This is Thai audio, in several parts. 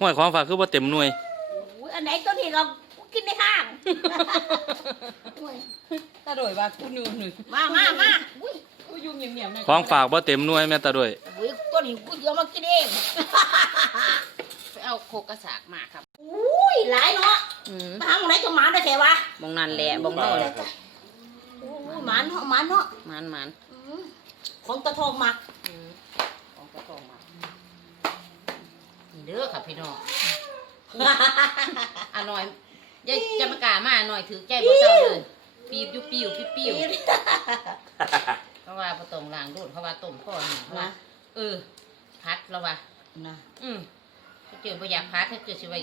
ห้วยของฝากคือบ่เต็มหน่วย อุ้ยอันไหนตัวนี้เรากินในห้างอุ้ยตาโดยว่ากูนูหนึ่งมามามาอุ้ยกูยุ่งเงียบๆหน่อยของฝากบ่เต็มหน่วยแม่ตาด้วย อุ้ยตัวนี้กูเดียวมากินเอง ไปเอาโคกกระสากมาครับอุ้ยหลายเนาะอืมมาหาหมองไหนจะหมาได้แค่วะบองนั่นแหละบองโน่นอุ้ยหมาเนาะหมาเนาะมันมันอืมของตะทองหมัก อืมของกระตองมานี่ เด้อค่ะพี่น้องอะหน่อยยายจะมากล้ามาหน่อยถือใจบ่เศร้าเลยปีบอยู่ปิวปิวปิวเขาว่าบ่ต้องล้างดูดเขาว่าต้มพ่อนี่เขาว่านะเออพัดแล้วว่านะอืมถ้าเจอบ่อยากพัดถ้าเจอสิไว้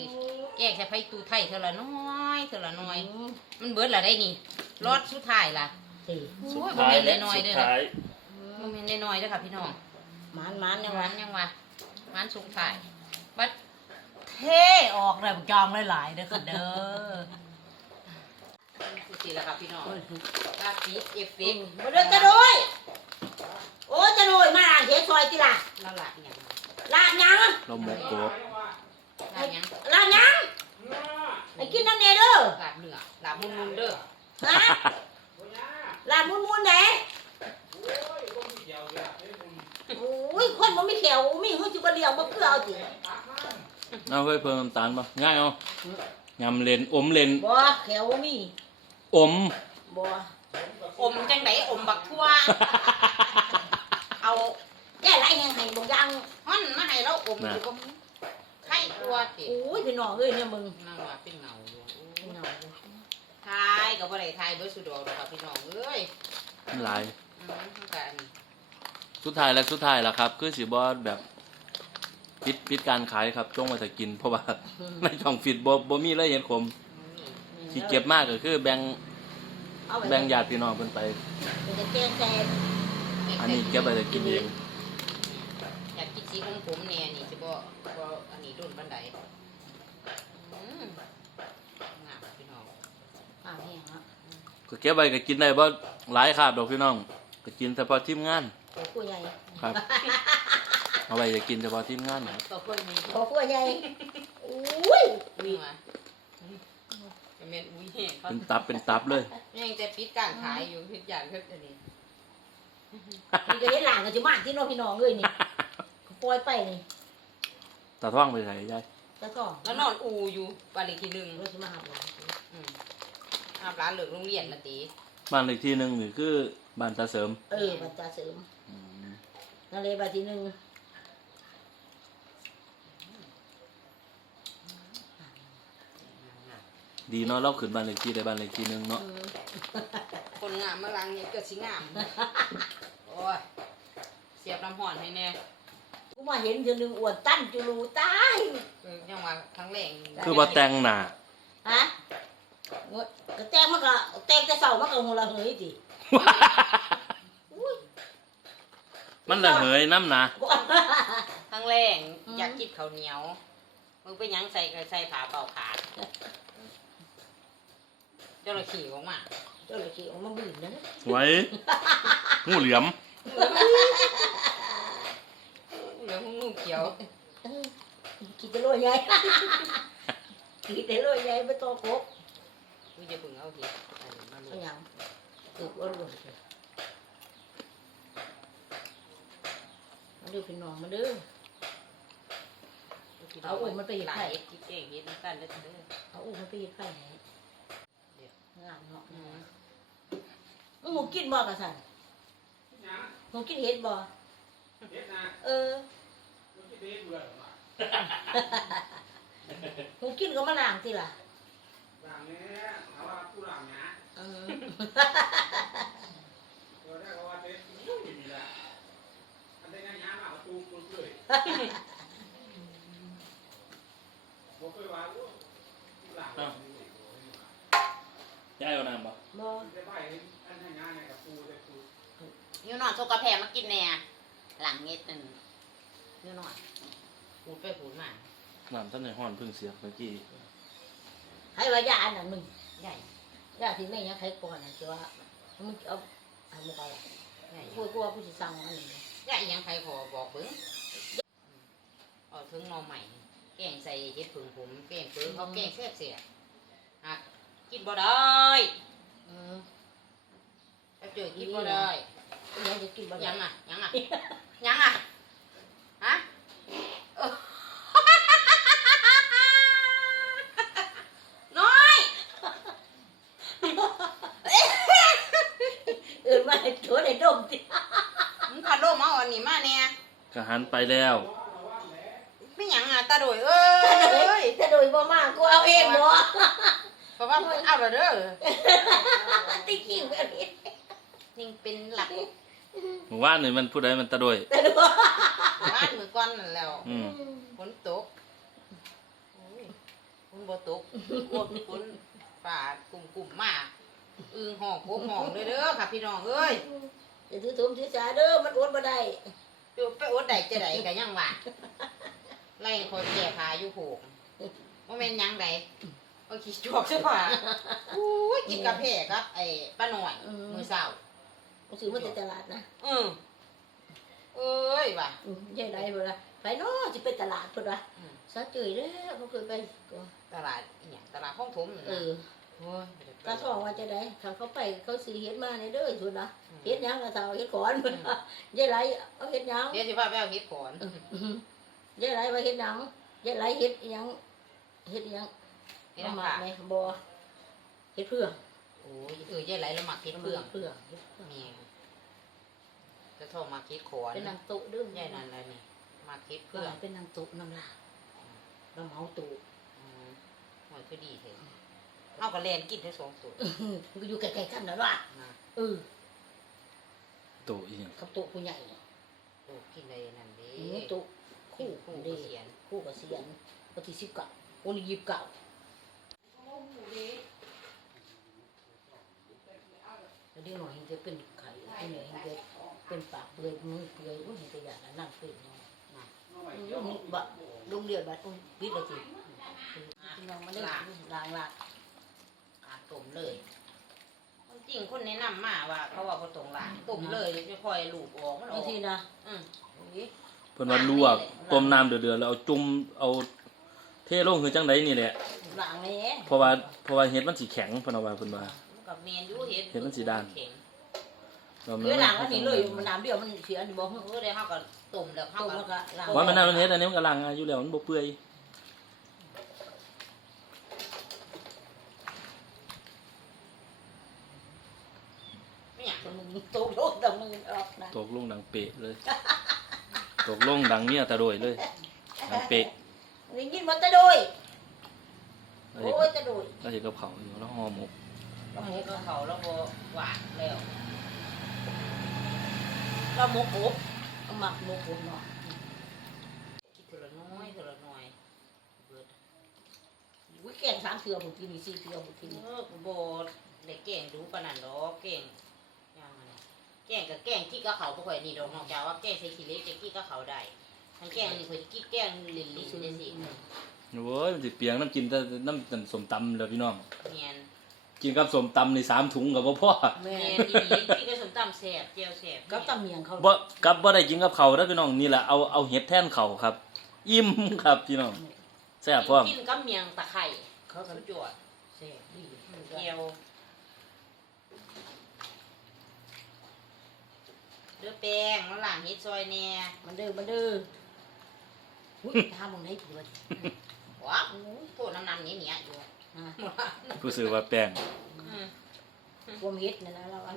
แยกใส่ไผตู้ไทยเท่าละน้อยเท่าละน้อย มันเบิดละได้นี่รอดสุดท้ายล่ะสี่โอ้ยบ่แม่นน้อยๆเด้อนะบ่แม่นน้อยๆเด้อค่ะพี่น้องหมานหมานเนี่ยัยงวะวันยังว่ามันสุดท้ายบัด เทออกเลยจองหลายๆเด้อค่ะเด้อสิล่ะค่ะพี่น้องกาฟิเอฟเฟกต์มาเด้อจะโดยโอ้จะโดยมาลางเฮ็ดซอยติล่ะละลายหยังลาดหยังเราหมกกบลาบหยังลาดหยังไปกินน้ำเนเด้อลาบเนื้อลาบมุนๆเด้อฮะลาดมุนมุนไหนโอ้ยคนมันไม่เขียวมีเขาจะมาเลี้ยงมาเพื่อเอาจิ เอาเฮ้ยเพิ่มน้ำตาลบ่ง่ายเอายำเลนอมเลนบ่เขียวมีอมบ่อมจังไดอมบักทั่ว เอาแก่ไรแหงให้บ่ยังมันมาให้เราอมอยู่ก็ไข่ตัวติโอ้ยพี่น้องเอ้ยเนี่ยมึงนั่งว่าเป็นเงาอยู่พี่น้องเอ้ยทายก็บ่ได้ทายเบิดสุดดอกดอกค่ะพี่น้องเอ้ยหลายอืมมันก็อันนี้สุดท้ายแล้วสุดท้ายแล้วครับ คือสิบ่แบบ ปิดปิดการขายครับจงไว้ถ้ากิน เพราะว่าในช่องฟิตบ่บ่มีเลยเห็นขมที่เก็บมากก็คือ แบ่งเอาไว้แบ่งญาติพี่น้องเพิ่นไปเป็นแต่แกงแซ่บอันนี้เก็บไว้แต่กินเองอยากกินสีของผมเนี่ยนี่จะบ่บ่อันนี้โดนบันไดอืมงามพี่น้องอ่าแห้งแล้วก็เก็บไว้ก็กินได้บ่หลายคาบดอกพี่น้อง ก็กินเฉพาะทีมงานตัวผู้ใหญ่ครับ เอาไว้จะกินเฉพาะทีมงานนะครับต่อคนนี้ตัวผู้ใหญ่อุ้ยอุ้ยมาจะเป็นอุ้ยแห้งเขาเป็นตับเป็นตับเลยยังจะปิดการขายอยู่ทุกอย่างทุกอันนี้นี่ก็เห็นหลานก็จะมาที่น้องพี่น้องเลยนี่ปล่อยไปนี่ตาท่องไปใส่ยายแล้วก็แล้วนอนอูอยู่บ้านเลขที่หนึ่งเราจะมาหาหลานอืมอาบร้านเหลือโรงเรียนละตีบ้านเลขที่หนึ่งนี่คือบ้านตาเสริม เออบัตรจ่าเสริมอืมนั่นเลยบัตรที่หนึ่ง ดีเนาะเราขึ้นบ้านเลขที่ได้บ้านเลขที่หนึ่งเนาะอืมคนงามมาลังเนี่ยก็สิงามโอ้ยเสียบน้ำห่อนให้แน่กูมาเห็นเธอหนึ่งอวดตั้นจุลูตายเออยังว่าครั้งแรกคือว่าแต่งหน้าฮะโอ้ยก็แตงมันก็แตงแต่เสามันก็หัวละเหยจิอุ้ยมันละเหยน้ำหนาครั้งแรกอืมอยากกินข้าวเหนียวมึงไปหยังใส่ก็ใส่ผ้าเป่าขาดเจ้าเราขี่ออกมาเจ้าเลยขี้ออกมาบื่นนะไว้งูเหลี่ยมเหลือหุ้งนุ่งเขียวกินแต่รวยใหญ่กินแต่รวยใหญ่ไม่ต้องโกบกูจะพึ่งเอาเห็ดอันนี้มาลเอางอย่างถูกอ้วนรวยมาดูพี่น้องมาเด้อเอาอุ้มมันไปเฮ็ดหลาไข่ ยเห็ดกินเองเห็ดน้ำตาลเด้อเด้อเอาอุ้มมันไปเฮ็ดไฟไหนงานเนาะอืมหมูกินบ่กะสันหมูกินเห็ดบ่เออหมูกินก็มาล้าง สิล่ะเออ Ờ. ยายเอาน้ำปะบ่ยูนอนโซกาแฟมากินแน่หลังเม็ดนั่นยูนอนพูดไปพูดมาน้ำท่านในห้อนเพิ่งเสียเมื่อกี้ให้ว่ายาอันนั้นมึงใหญ่ยาที่แม่ยังใครก่อนน่ะสิว่ามึงเอาเอามึงไปล่ะใหญ่กูกลัวกูสิสั่งอันนี้ใหญ่ยังใครขอบอกเบิ้งเอาถึงหนอใหม่แกงใส่เห็ดผึ่งผมแกงเปื้อเขาแกงแซ่บเสียหั กกินบ่ได้อืมถ้าเจอกินบ่ได้ยังจะกินบ่ได้ยังอะยังอะยังอะฮะเออน้อยเอื่นมาให้โถได้ดมสิมึงขัดโลมาอ่อนนี่มาเนี่ยก็หันไปแล้วไม่หยังอะตาโดยเอ้ยถ้าโดยบ่มากกูเอาเองบ่ เพราะว่าเอาและเด้อติ๊กิ้งแบบนี้นิ่งเป็นหลักหมู่บ้านนี่มันผู้ใดมันตะโดย แต่ดูบ้านมือก้อนนั่นแล้วอืมฝนตกโอ้ยฝนบ่ตกฝนฝนป่ากลุ่มๆมากอึงห้องโกกห้องเด้อเด้อค่ะพี่น้องเอ้ยอย่าถือถุมถือสาเด้อมันอดบ่ได้เดี๋ยวไปอดได้จะได้ก็ยังว่าไล่คนแก่พาอยู่โหงบ่แม่นหยังได เอาขี้จวกซะว่าอู้ยกินกาแฟกับไอ้ป้าหน่อยมื้อเช้ากูซื้อมาจากตลาดนะอือเอ้ยว่ะ อืมยายได้บ่ล่ะไปเนาะสิไปตลาดพุ่นว่ะอืม ซะเจยเด้อบ่เคยไปก็ตลาดอีหยังตลาดห้องถมนั่นเอน่ะอโอ้ยตาทองว่าจะได้เขาเขาไปเขาซื้อเฮ็ดมาในเด้อสุดนะอืมเฮ็ดหยังก็เท่าเฮ็ดก่อนพุ่นว่ะยายไรเอาเฮ็ดหยัง เดี๋ยวสิพาไปเอาเห็ดก่อนยายไรว่าเฮ็ดหยังยายไรเฮ็ดอิหยังเฮ็ดอิหยัง เห็ดเอาน้ำมาผักไหมบ่เฮ็ดเพื่อโอ้ยเออยายไหลละหมักเห็ดเปลืองเพื่อเฮ็ดเพื่อแม่จะโทรมาเห็ดขอนเป็นนางตุเด้อยายนั่นแล้วนี่มาเห็ดเพื่เปลือองเป็นนางตุนางลาเราเมาตุอืมหอยคือดีเถอะเอากระแลนกินได้สองตัวมันก็อยู่ใกล้ๆกันนั่นว่ะนะเออโตอีหยังกับตุผู้ใหญ่เนี่ยโอ้กินได้นั่นเด้หมูตุคู่คู่เด้เสียนคู่กับเสียนวันที่สิบเก้าวันที่ยี่สิบเก้า แล้วเดี๋ยวหน่อยเห็นจะเป็นไข่ตัวหนเห็นจะเป็นปากเปลือยมือเปลือยอุ้ยเห็นจะอยากนั่งเป็นเนาะนะลุงบะลงเดียวบัดอุ้ยปิดเลยสิลองมาเล่นล้างล้างอาต้มเลยจริงคนแนะนำมาว่าเขาว่าบ่ตรงหลางต้มเลยจะคอยหลูบออกมันอบาองกทีนะอืมเพิ่นว่าลวกต้มน้ำเดือดๆแล้วเอาจุ่มเอา เทลงคือจังไดนี่แหละล้างเลยเพราะว่าเพราะว่าเห็ดมันสิแข็งเพิ่นเอาว่าเพิ่นว่ามันกับเมนอยู่เห็ดเห็ดมันสีด้านแข็งเราคือล้างอันนี้เลยมันน้ำเดียวมันเสียอันนี้บอกเออได้เฮาก็ต้มแล้วเฮาต้มก็แล้วก็ล้างว่ามันน่ามันเฮ็ดอันนี้มันก็ล้างง่ายอยู่แล้วมันบ่เปื่อยไม่อยากมึงโตโลดแต่มึงออกนะตกลงดังเปะเลย ตกลงดังเมียตะโดยเลยดังเปะ นี่ยินมันจะโดยแล้วเฮ็ดโอ้ยจะโดยแล้วเฮ็ดกับเขาวอยู่แล้วห่อหมกเราหมกกับเขาแล้วบ่หวานแล้วเราหมกอบหมักหมกอบเนาะคิดทีละน้อยทีละน้อยเบิดวิแกงสามเทือผมกินสี่เทือผมกินเออบ่ได้แกงดูปานนั้นดอกแกงอย่างนั้นแกงกับแกงที่กับเขาบ่ค่อยนี่ดอกนอกจากว่าแกงใส่ขี้เหล็กจะกินกับเขาได้ทั้ง แกงนี่ค่อยกินแกงลินลินจังซี่โว้ยมันสิเปียงน้ำกินแต่น้ำน้ำส้มตำแล้วพี่น้อง เมียนกินกับส้มตำนี่สามถุงก็บ่พอแม่เมียนอีหลีกินกับส้มตำแซ่บเจียวแซ่บกับตำเมียงเขาบ่กับบ่ได้กินกับเขาวเด้อพี่น้องนี่แหละเอาเอาเห็ดแทนเขาวครับ อิ่มครับพี่น้องแซ่บพร้อมกินกับเมียงตะไคร้เขาสุก็ดยอดแซ่บดีเจียวเด้อแป้งมาล้างเฮ็ดซอยแหน่มันเด้อมันเด้อ อุ้ยทำมึงได้ผัวว้าวโทษน้ำน้ำนี้เนี่ยอยู่อะผู้ซื้อว่าแป้งอืมความเฮ็ดเนี่ยนะเราว่า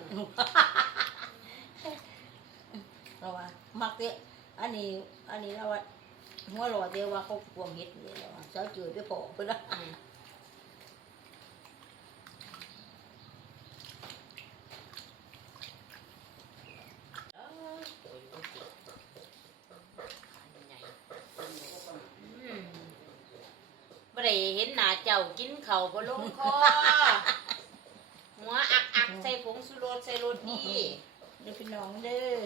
เราว่ามักเตะอันนี้ อันนี้เราว่าหัวหล่อเดียวว่าเขาความเฮ็ดเลยเราว่าเจ้าจืดไปพอเพิ่นละ อืมเอ้ยโอ้ยโอ้ยอันใหญ่อืมบ่ได้เห็นหน้าเจ้ากินข้าวบ่ลงคอหัวอักอักๆใส่ผงสุรสใส่รสดีเด้อพี่น้องเด้อ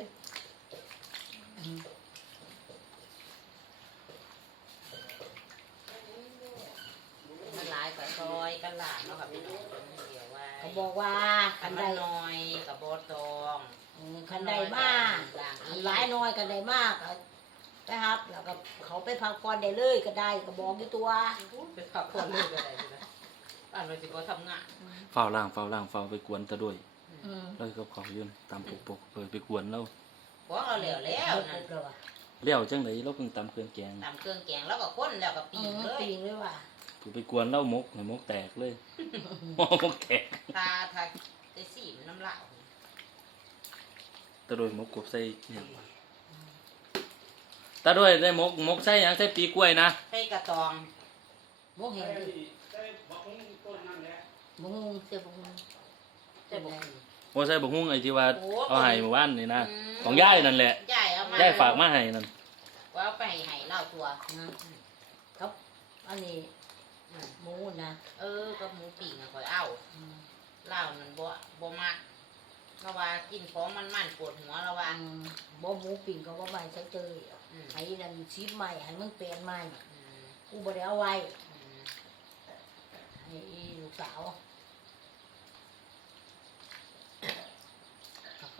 มันหลายกับซอยกันหลานเนาะค่ะพี่น้องเดี๋ยวไว้เขาบอกว่าคัคันนใดใดน้อยกับบตองอืมคันใดมากหลางคันหลายน้อยคันใดมากก็ไปครับ แล้วก็เขาไปพักผ่อนได้เลยก็ได้ก็บอกอยู่ตัวไปขับคนเลยก็ได้เล ยอ่านไปสิบ่ทำงานเฝ้าล่างเฝ้าล่างเฝ้าไปกวนตะด้วยอืมแล้วก็เขายืนตามปกปกเออไปกวนแล้วของเราแล้วแล้วนั่นเดี๋ยวว่ะเลี้ยวจังไหนเราเพิ่งตำเครื่องแกงตามเครื่องแกงแล้วก็คนแล้วก็ปีอืกมเลยปีงเลยว่ะกูไปกวนเล่ามกให้มกแตกเลย มกแตกทาทาได้สีมันน้ำเหลาตะด้วยมกกบใส่เนี่ยตะด้วยได้มกมกใส่หยังใส่ปีกล้วยนะ ใส่กระตองโมเห็นดิ มงเสียบงใส่บกโอ้ใส่บกฮุ้งไอ้ที่ว่าโอ้เอาให้เมื่อวานนี่นะอืม ของย่ายนั่นแหละย่ายเอามาย่ายฝากมาให้นั่นว่าเอาไปให้ให้เล่าตัวนะครับ อันนี้อืมหมูนะเออกับหมูปีกอะคอยเอาอืมเล่านั่นบ่บ่มักเราว่ากินของมันมันปวดหัวเราว่าอืมบ่หมูปิ่งก็บ่ใหม่ใช้เจออืมไอ้นั่นชีสใหม่ให้มันเปลี่ยนใหม่อืมกูบ่ได้เอาไว้อืมให้อีลูกสาว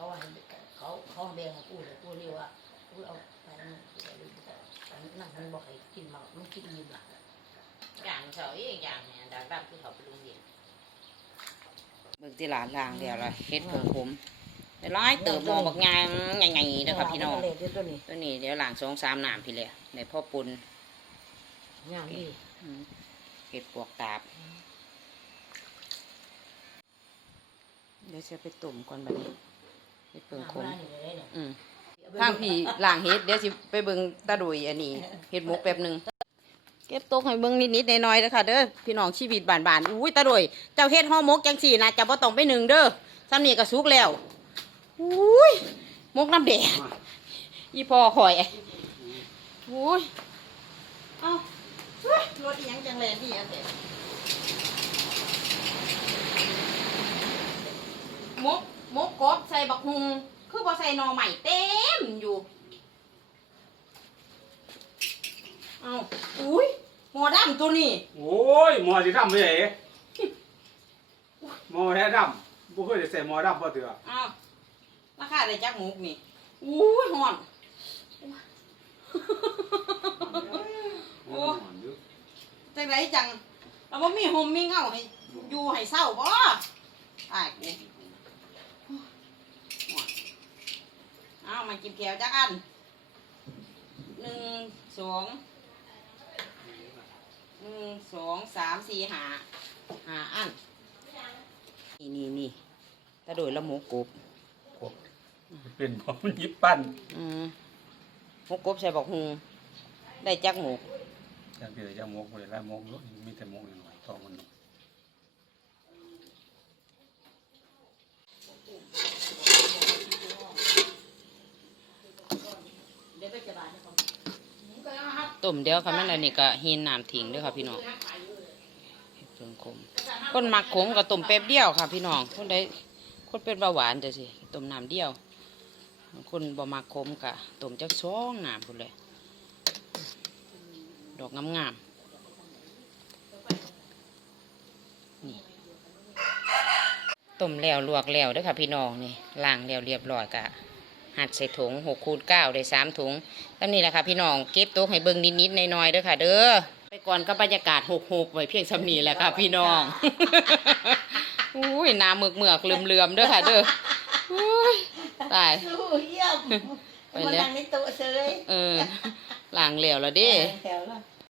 เขาให้เขาเขาแบ่งให้กูเลยกูเรียกว่ากูเอาไปนั่นกูเอาไปนั่นมันบอกให้กินมามันกินอิ่มล่ะอย่างเฉาอีกอย่างเนี่ยดาวดำคือเขาไปโรงเรียนเบิ่งที่หลานล่างเดียวเลยเฮ็ดผงผมร้อยเติบมองบักงางใหญ่ๆเด้อครับพี่น้องตัวนี้เดี๋ยวหลังสองสามน้ำพี่เลยในพ่อปุนงามดีเห็ดปวกตาบเดี๋ยวจะไปตุ่มก่อนบัดนี้ เห็ดเปิงคมงามนี่เลยเนี่ยอืมทางพี่ล่างเห็ดเดี๋ยวสิไปเบิ่งตาดุยอันนี้เห็ดหมกแป๊บหนึงเก็บตกให้เบิ่งนิดๆหน่อยๆเด้อค่ะเด้อพี่น้องชีวิตบ้านๆอุ้ยตาดุยเจ้าเฮ็ดห่อหมกจังสี่นะจะบ่ต้องไปหนึ่งเด้อซ้ำนี่ก็สุกแล้วอุ้ยหมกน้ำแดงอีพอคอยอุ้ยเอ้าเฮ้ยรถอีหยังจังแลนดีอันเด็มก มกกบใส่บักฮุงคือบ่ใส่หนอใหม่เต็มอยู่เอ้าอุ้ยหมอดำตัวนี้โอ้ยหมอสิดำไปไหนหมอแท้ดำบ่เคยได้ใส่หมอดำบ่เถื่ออ้าวราคาได้จักหมุกนี่อู้ยหอนโอ้หมอนอยู่จังไรจังเราบ่มีโฮมมีเงาให้อยู่ให้เศร้าบ่ตายกู อ้าวมากินแก้วจักอันหนึ่งสองหนึ่งสองสามสี่ห้าห้าอันนี่นี่นี่ตะโดยละหมูกบเป็นบ่มันยิบปั้นอืมหมูกบใส่บอกฮูได้จักหมูจังเดือจะหมกบ่ได้ละหมกอยู่มีแต่หมกน้อยๆท้องมันน้อย เดี๋ยวไปจะบานให้เขา ต้มเดียวค่ะแม่นอันนี้ก็หินน้ำทิ้งด้วยค่ะพี่น้องเฮ็ดเครื่องขมคนมักขมก็ต้มแป๊บเดียวค่ะ พี่น้องคนใดคนเป็นเบาหวานจะสิต้มน้ำเดียว คนบ่มักขมก็ต้มจักสองน้ำพุ่นเลย ดอกงามๆนี่ต้มแล้วลวกแล้วด้อค่ะพี่น้องนี่ล้างแล้วเรียบร้อยกะ หัดใส่ถุงหกคูณเก้าได้สามถุงตอนนี้แหละค่ะพี่น้องเก็บโต๊ะให้เบิ่งนิดๆหน่อยๆเด้อค่ะเด้อไปก่อนก็บรรยากาศหกๆไว้เพียงสำนีแหละค่ะพี่น้องอุ้ยหน้าเมือกเมือกๆเหลื่อมๆเด้อค่ะเด้ออุ้ยตายสู้เยี่ยมไปแล้วมานั่งในโต๊ะเฉยเออล้างแล้วละเด้แถวละ